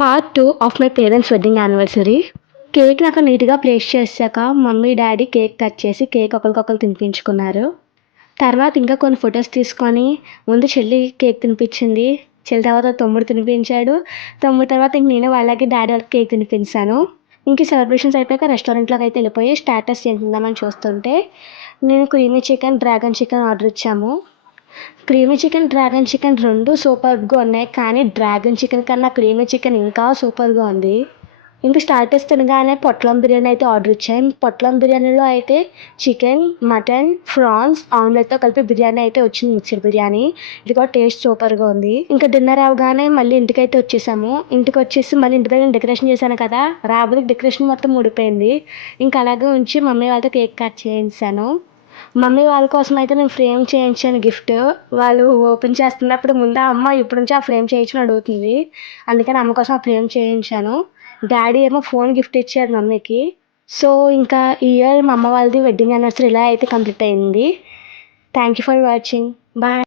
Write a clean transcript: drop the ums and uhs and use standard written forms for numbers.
Part 2 of my parents wedding anniversary. కేక్‌ని అక్కడ నీట్‌గా ప్లేస్ చేశాక మమ్మీ, డ్యాడీ కేక్ కట్ చేసి కేక్ ఒకళ్ళకొకళ్ళు తినిపించుకున్నారు. తర్వాత ఇంకా కొన్ని ఫోటోస్ తీసుకొని ముందు చెల్లి కేక్ తినిపించింది. చెల్లి తర్వాత తమ్ముడు తినిపించాడు. తమ్ముడు తర్వాత ఇంక నేను వాళ్ళకి డ్యాడీ వాళ్ళకి కేక్ తినిపించాను. ఇంక సెలబ్రేషన్స్ అయిపోయాక రెస్టారెంట్‌లోకి అయితే వెళ్ళిపోయి స్టార్టర్స్ ఏం తిందామని చూస్తుంటే నేను creamy chicken, dragon chicken order ఇచ్చాము. క్రీమీ చికెన్, డ్రాగన్ చికెన్ 2 సూపర్‌గా ఉన్నాయి. కానీ డ్రాగన్ చికెన్ కన్నా క్రీమీ చికెన్ ఇంకా సూపర్‌గా ఉంది. ఇంక స్టార్టర్స్ తినగానే పొట్లం బిర్యానీ అయితే ఆర్డర్ ఇచ్చాం. పొట్లం బిర్యానీలో అయితే చికెన్, మటన్, ఫ్రాన్స్, ఆమ్లెట్‌తో కలిపి బిర్యానీ అయితే వచ్చింది, మిక్స్డ్ బిర్యానీ. ఇది కూడా టేస్ట్ సూపర్‌గా ఉంది. ఇంకా డిన్నర్ అవ్వగానే మళ్ళీ ఇంటికైతే వచ్చేసాము. ఇంటికొచ్చేసి మళ్ళీ ఇంటి దగ్గర డెకరేషన్ చేశాను కదా! రాబోయే డెకరేషన్ మొత్తం ఊడిపోయింది. ఇంకా అలాగే ఉంచి మమ్మీ వాళ్ళతో కేక్ కట్ చేయించాను. మమ్మీ వాళ్ళ కోసం అయితే నేను ఫ్రేమ్ చేయించాను గిఫ్ట్. వాళ్ళు ఓపెన్ చేస్తున్నప్పుడు ముందు అమ్మ ఇప్పటి నుంచి ఆ ఫ్రేమ్ చేయించమని అడుగుతుంది. అందుకని అమ్మ కోసం ఆ ఫ్రేమ్ చేయించాను. డాడీ ఏమో ఫోన్ గిఫ్ట్ ఇచ్చారు మమ్మీకి. సో, ఇంకా ఈ ఇయర్ మా అమ్మ వాళ్ళది వెడ్డింగ్ యానివర్సరీ ఇలా అయితే కంప్లీట్ అయింది. Thank you for watching. Bye.